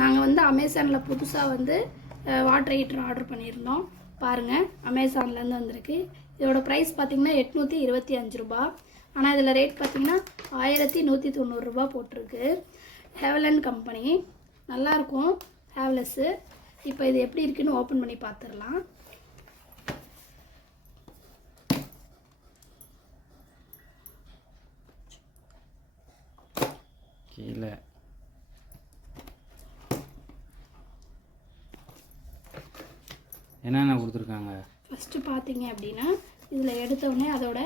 நாங்கள் வந்து அமேசானில் புதுசாக வந்து வாட்டர் ஹீட்டர் ஆர்டர் பண்ணியிருந்தோம். பாருங்கள், அமேசான்லேருந்து வந்திருக்கு. இதோட ப்ரைஸ் பார்த்திங்கன்னா 825 ரூபா. ஆனால் இதில் ரேட் பார்த்திங்கன்னா 1190 ரூபா போட்டிருக்கு. ஹேவலன் கம்பெனி, நல்லாயிருக்கும் ஹேவ்லெஸ்ஸு. இப்போ இது எப்படி இருக்குன்னு ஓப்பன் பண்ணி பார்த்துடலாம். கீழே என்னென்ன கொடுத்துருக்காங்க? ஃபஸ்ட்டு பார்த்தீங்க அப்படின்னா இதில் எடுத்தோடனே அதோட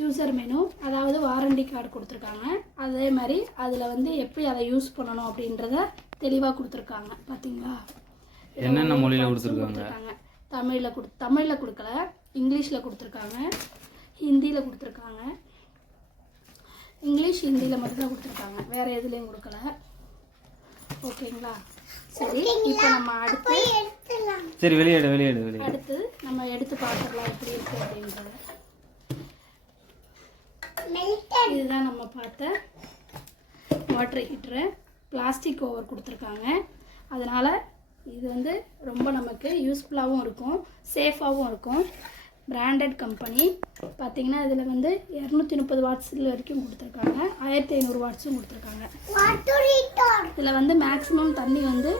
யூசர் மெனு, அதாவது வாரண்டி கார்டு கொடுத்துருக்காங்க. அதே மாதிரி அதில் வந்து எப்படி அதை யூஸ் பண்ணணும் அப்படின்றத தெளிவாக கொடுத்துருக்காங்க. பார்த்தீங்களா? என்னென்ன மொழியில் கொடுத்துருக்காங்க? தமிழில் கொடுக்கல, இங்கிலீஷில் கொடுத்துருக்காங்க, ஹிந்தியில் கொடுத்துருக்காங்க. இங்கிலீஷ் ஹிந்தியில் மட்டும்தான் கொடுத்துருக்காங்க, வேறு எதுலேயும் கொடுக்கல. ஓகேங்களா? சரி, இப்போ நம்ம அடுத்து அடுத்து நம்ம எடுத்து பார்த்துடலாம் எப்படி இருக்குது அப்படின்றத. இதுதான் நம்ம பார்த்த வாட்டர் ஹீட்டரு. பிளாஸ்டிக் கவர் கொடுத்துருக்காங்க. அதனால் இது வந்து ரொம்ப நமக்கு யூஸ்ஃபுல்லாகவும் இருக்கும், சேஃபாகவும் இருக்கும். Branded company. பார்த்திங்கன்னா இதில் வந்து 230 வாட்ஸில் வரைக்கும் கொடுத்துருக்காங்க, 1500 வாட்ஸும் கொடுத்துருக்காங்க. இதில் வந்து மேக்ஸிமம் தண்ணி வந்து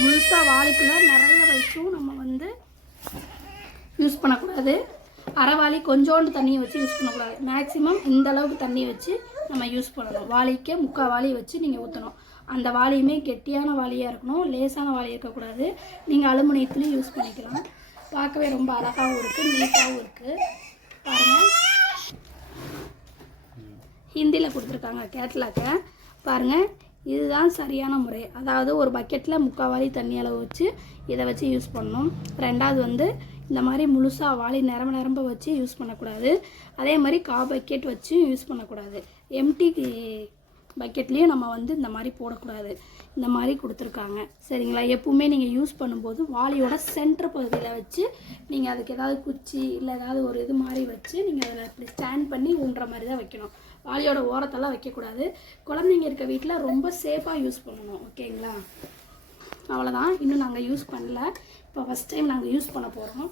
முழுசாக வாளிக்குள்ளே நிறைய வச்சும் நம்ம வந்து யூஸ் பண்ணக்கூடாது. அரைவாளி கொஞ்சோண்டு தண்ணியை வச்சு யூஸ் பண்ணக்கூடாது. மேக்ஸிமம் இந்த அளவுக்கு தண்ணி வச்சு நம்ம யூஸ் பண்ணணும். வாளிக்கே 3/4 வாளி வச்சு நீங்கள் ஊற்றணும். அந்த வாளியுமே கெட்டியான வாளியாக இருக்கணும், லேசான வாளி இருக்கக்கூடாது. நீங்கள் அலுமினியத்துலேயும் யூஸ் பண்ணிக்கலாம். பார்க்கவே ரொம்ப அழகாகவும் இருக்குது, நீட்டாகவும் இருக்குது. பாருங்கள், ஹிந்தியில் கொடுத்துருக்காங்க கேட்லாக்க. பாருங்கள், இதுதான் சரியான முறை. அதாவது ஒரு பக்கெட்டில் 3/4 வாளி தண்ணி அளவு வச்சு இதை வச்சு யூஸ் பண்ணணும். ரெண்டாவது வந்து இந்த மாதிரி முழுசாக வாளி நிரம்ப வச்சு யூஸ் பண்ணக்கூடாது. அதே மாதிரி 1/4 பக்கெட் வச்சு யூஸ் பண்ணக்கூடாது. எம்டி பக்கெட்லேயும் நம்ம வந்து இந்த மாதிரி போடக்கூடாது. இந்த மாதிரி கொடுத்துருக்காங்க. சரிங்களா? எப்பவுமே நீங்கள் யூஸ் பண்ணும்போது வாளியோட சென்டர் பகுதியில் வச்சு நீங்கள் அதுக்கு ஏதாவது குச்சி இல்லை ஏதாவது ஒரு இது மாதிரி வச்சு நீங்கள் அதில் இப்படி ஸ்டாண்ட் பண்ணி ஊன்ற மாதிரி தான் வைக்கணும். வாளியோட ஓரத்தெல்லாம் வைக்கக்கூடாது. குழந்தைங்க இருக்க வீட்டில் ரொம்ப சேஃபாக யூஸ் பண்ணணும். ஓகேங்களா? அவ்வளோதான். இன்னும் நாங்கள் யூஸ் பண்ணல. இப்போ ஃபஸ்ட் டைம் நாங்கள் யூஸ் பண்ண போகிறோம்.